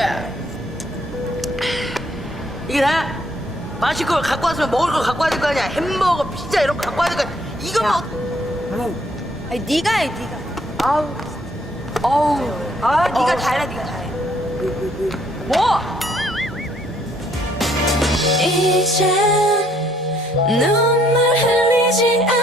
아, 이게 나 마실 걸 갖고 왔으면 먹을 걸 갖고 와야 될 거 아니야. 햄버거, 피자 이런 거 갖고 와야 될 거 아니야. 이거만 아니 네가 해 니가 아우 아우 아, 아 니가 다 해라 니가 다 해. 뭐? 이제 눈물 흘리지 않아